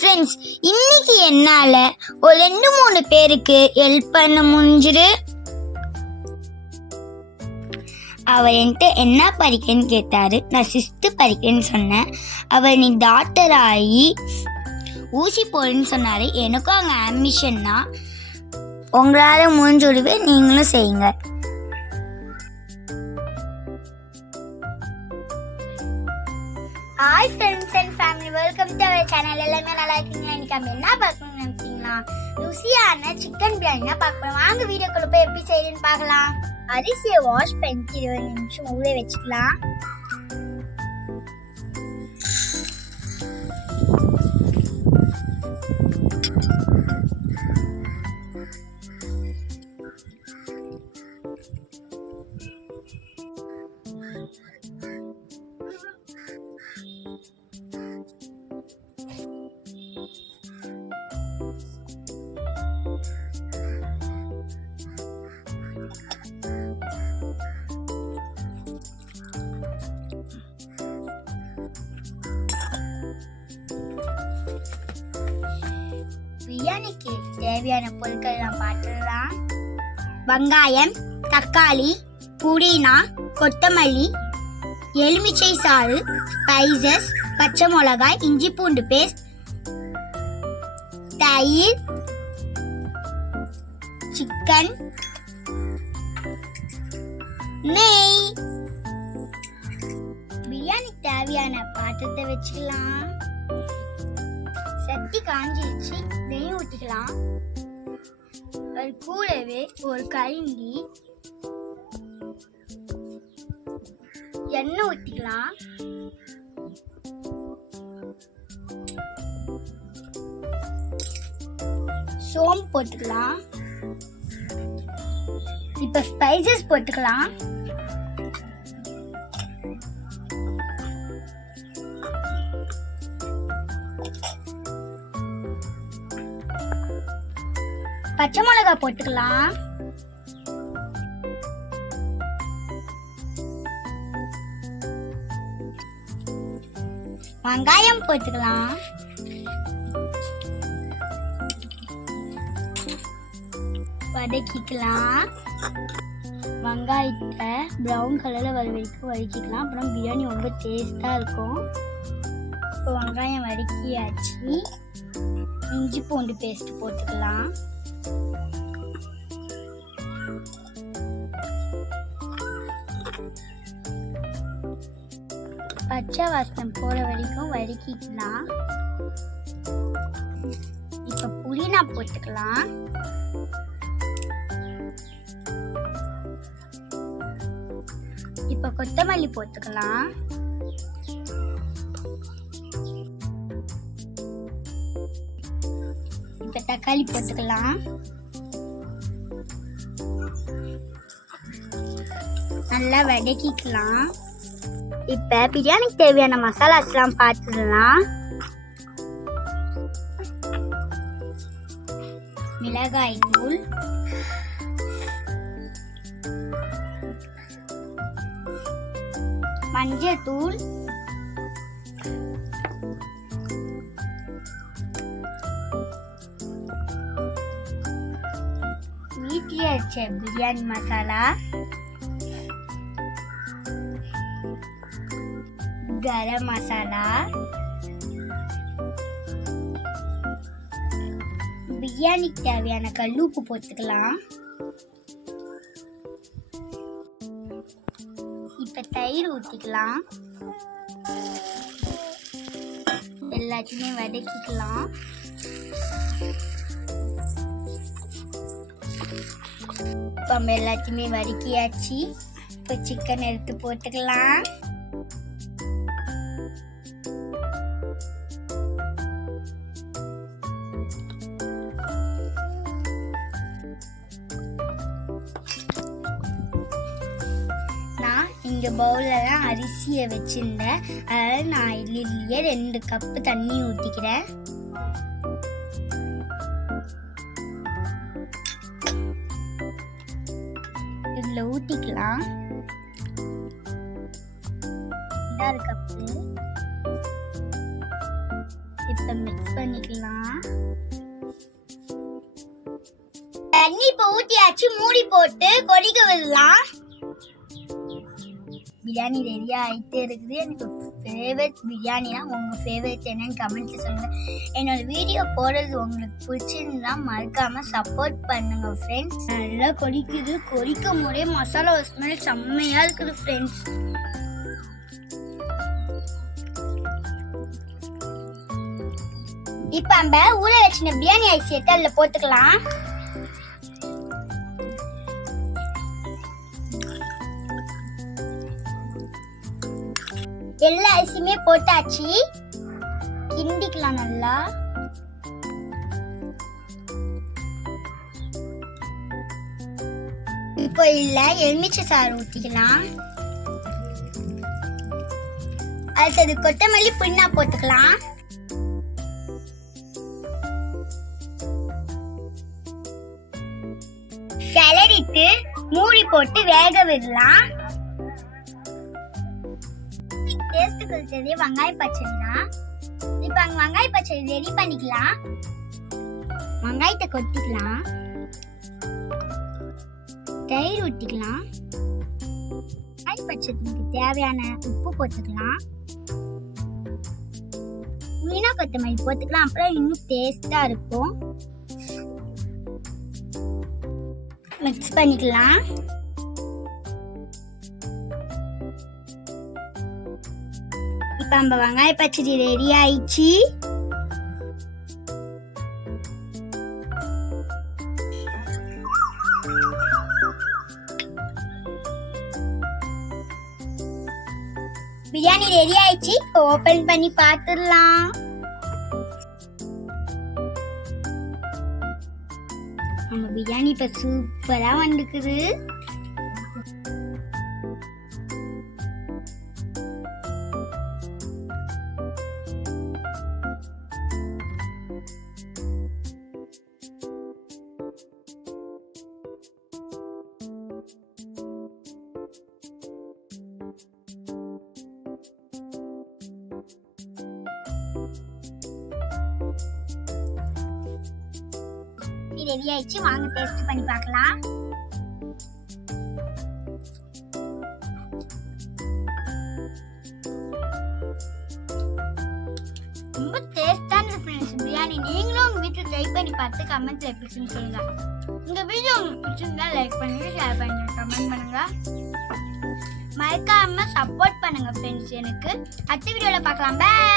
Friends, இன்னைக்கு என்னால ஒரு 2-3 பேருக்கு ஹெல்ப் பண்ண முடிஞ்சிரு. அவர் என்கிட்ட என்ன படிக்கன்னு கேட்டாரு. நான் 6th படிக்கிறேன்னு சொன்னேன். அவர் நீ டாக்டர் ஆகி ஊசி போடுன்னு சொன்னாரு. எனக்கும் அங்கே ஆம்பிஷன் தான். உங்களால் முடிஞ்சுடுவே, நீங்களும் செய்யுங்க. Hi friends and family, welcome to our channel. எல்லாமே நல்லா இருக்கீங்களா? இன்னைக்கு நம்ம என்ன பார்க்கணும்னு நினைச்சீங்களா? ருசியான சிக்கன் பிரியாணி தான் பார்க்கணும். வாங்க வீடியோக்குள்ள போய் எப்படி செய்யணும்னு பார்க்கலாம். அரிசியை வாஷ் பண்ணிட்டு 20 நிமிஷம் ஊற வச்சுக்கலாம். பிரியாணிக்கு தேவையான பொருட்கள் நாம் பார்த்துடலாம். வெங்காயம், தக்காளி, புதினா, கொத்தமல்லி, எலுமிச்சை சாறு, ஸ்பைசஸ், பச்சை மிளகாய், இஞ்சி பூண்டு பேஸ்ட், தயிர், சிக்கன், நெய். பிரியாணிக்கு தேவையான பாத்திரத்தை வச்சுக்கலாம். சட்டி காஞ்சிருச்சு, நெய் ஊற்றிக்கலாம். அது கூடவே ஒரு கரண்டி எண்ணெய் ஊற்றிக்கலாம். சோம்பு போட்டுக்கலாம். இப்ப ஸ்பைசஸ் போட்டுக்கலாம். பச்சை மிளகாய் போட்டுக்கலாம். வெங்காயம் போட்டுக்கலாம். வதக்கிக்கலாம். வெங்காயத்தை ப்ரௌன் கலர்ல வர வரைக்கும் வதக்கிக்கலாம். அப்புறம் பிரியாணி ரொம்ப டேஸ்டா இருக்கும். இப்போ வெங்காயம் வதக்கியாச்சு. இஞ்சி பூண்டு பேஸ்ட் போட்டுக்கலாம். பச்சை வாசனை போற வரைக்கும் வதக்கிக்கலாம். இப்ப புதினா போட்டுக்கலாம். இப்ப கொத்தமல்லி போட்டுக்கலாம். இப்ப தக்காளி போட்டுக்கலாம். நல்லா வதக்கிக்கலாம். இப்ப பிரியாணிக்கு தேவையான மசாலாஸ் எல்லாம் பார்த்துடலாம். மிளகாய் தூள், மஞ்சள் தூள், வீட்டில் அரைச்ச பிரியாணி மசாலா, கரம் மசாலா, பிரியாணிக்கு தேவையான கல்லுப்பு போட்டுக்கலாம். இப்ப தயிர் ஊற்றிக்கலாம். எல்லாத்தையுமே வதக்கிக்கலாம். நம்ம எல்லாத்தையுமே வதக்கியாச்சு. இப்போ சிக்கன் எடுத்து போட்டுக்கலாம். இங்க பவுல்ல தான் அரிசியை வச்சிருந்தேன். அதனால நான் இதுலயே 2 கப்பு தண்ணி ஊத்திக்கிறேன். இதுல ஊத்திக்கலாம். 1/2 கப்பு. இப்போ மிக்ஸ் பண்ணிக்கலாம். தண்ணி இப்போ ஊற்றியாச்சு, மூடி போட்டு கொதிக்க விடலாம். பிரியாணி ரெடியாக ஆகிட்டே இருக்குது. எனக்கு ஃபேவரட் பிரியாணினா உங்கள் ஃபேவரட் என்னன்னு கமெண்ட்ஸில் சொல்லுங்கள். என்னோட வீடியோ போடுறது உங்களுக்கு பிடிச்சிருந்தா மறக்காமல் சப்போர்ட் பண்ணுங்கள் ஃப்ரெண்ட்ஸ். நல்லா கொதிக்குது. கொதிக்கும் போதே மசாலா ஸ்மெல் செம்மையாக இருக்குது ஃப்ரெண்ட்ஸ். இப்போ நம்ம ஊற வச்சின பிரியாணி அரிசி எடுத்து அதில் போட்டுக்கலாம். எல்லா அரிசியுமே போட்டாச்சு. கிண்டிக்கலாம் நல்லா. இப்போ இல்ல எலுமிச்சை சாறு ஊத்திக்கலாம். அடுத்தது கொத்தமல்லி புதினா போட்டுக்கலாம். கிளறிட்டு மூடி போட்டு வேக விடலாம். டேஸ்ட்டுக்கு தெரிய வெங்காய பச்சடி தான். இப்போ அங்கே வெங்காய பச்சடி ரெடி பண்ணிக்கலாம். வெங்காயத்தை கொட்டிக்கலாம். தயிர் ஊற்றிக்கலாம். வெங்காய பச்சடிக்கு தேவையான உப்பு போட்டுக்கலாம். புதினா கொத்தமல்லி போட்டுக்கலாம். அப்புறம் இன்னும் டேஸ்டா இருக்கும். மிக்ஸ் பண்ணிக்கலாம். இப்போ நம்ம வெங்காய பச்சடி ரெடி ஆயிடுச்சு. பிரியாணி ரெடி ஆயிடுச்சு. இப்போ ஓபன் பண்ணி பார்த்துடலாம். நம்ம பிரியாணி இப்போ சூப்பரா வந்துக்குது. ரெடி ஆயிடுச்சு. வாங்க டேஸ்ட் பண்ணி பார்க்கலாம். ரொம்ப டேஸ்டான ஃப்ரெண்ட்ஸ் பிரியாணி. நீங்களும் உங்க வீட்டுல ட்ரை பண்ணி பார்த்து கமெண்ட்ல எப்படின்னு சொல்லுங்க. இந்த வீடியோ உங்களுக்கு பிடிச்சிருந்தா லைக் பண்ணுங்க, ஷேர் பண்ணுங்க, கமெண்ட் பண்ணுங்க. மறக்காம சப்போர்ட் பண்ணுங்க ஃப்ரெண்ட்ஸ். எனக்கு அடுத்த வீடியோல பார்க்கலாம். பை.